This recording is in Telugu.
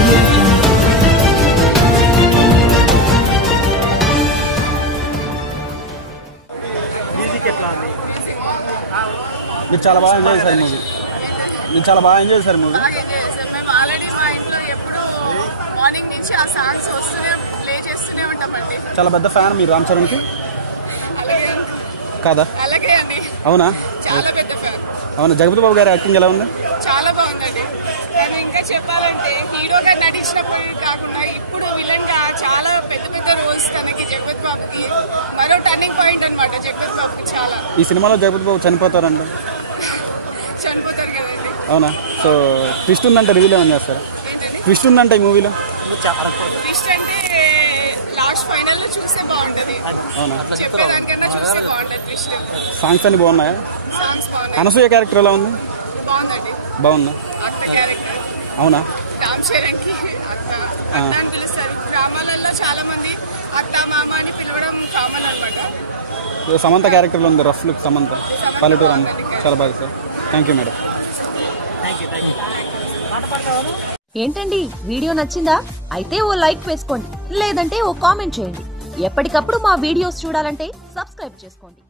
Audio Jungle. మీరు చాలా బాగా ఎంజాయ్ చేశారు మూవీ. మీరు చాలా బాగా ఎంజాయ్ చేశారు మూవీ. మేము ఆల్రెడీ మా ఇంట్లో ఎప్పుడు మార్నింగ్ నుంచి ఆ సాంగ్స్ వస్తూనే ప్లే చేస్తూనే ఉంటామండి. చాలా పెద్ద ఫ్యాన్ మీరు రామ్ చరణ్కి కాదా? అలాగే అండి. అవునా? చాలా పెద్ద ఫ్యాన్. అవునా? జగపతి బాబు గారి యాక్టింగ్ ఎలా ఉంది? చాలా బాగుందండి. నేను ఇంకా చెప్పాలంటే హీరోగా నటించినప్పుడు కాకుండా ఇప్పుడు విలన్ గా చాలా పెద్ద పెద్ద రోల్స్ తనకి జగపతి బాబుకి మరో టర్నింగ్ పాయింట్ అనమాట. జగపతి బాబుకి చాలా. ఈ సినిమాలో జగపతి బాబు చనిపోతారంట. చనిపోతారు కదండి. అవునా? సో ట్విస్ట్ ఉందంటే రివీల్ ఏమని చేస్తారా? ట్విస్ట్ ఉందంటే ఈ మూవీలో ట్విస్ట్ అంటే లాస్ట్ ఫైనల్ లో చూస్తే బాగుంటది. అవునా? చెప్పేదానికన్నా చూస్తే బాగుంటది ట్విస్ట్. సాంగ్స్ అన్ని బాగున్నాయా? సాంగ్స్ బాగున్నాయి. అనసూయ క్యారెక్టర్ ఎలా ఉంది? బాగుందండి. బాగుందా? అత్త క్యారెక్టర్. అవునా? రామ్ చరణ్ కి అత్త అని పిలుస్తారు. గ్రామాలలో చాలా మంది అత్త మామ అని పిలవడం కామన్ అనమాట. సమంత క్యారెక్టర్లో ఉంది రఫ్ లుక్. సమంత పల్లెటూరు అమ్మ చాలా బాగా సార్. Thank you madam. ఏంటండి వీడియో నచ్చిందా? అయితే ఓ లైక్ వేసుకోండి, లేదంటే ఓ కామెంట్ చేయండి. ఎప్పటికప్పుడు మా వీడియోస్ చూడాలంటే సబ్స్క్రైబ్ చేసుకోండి.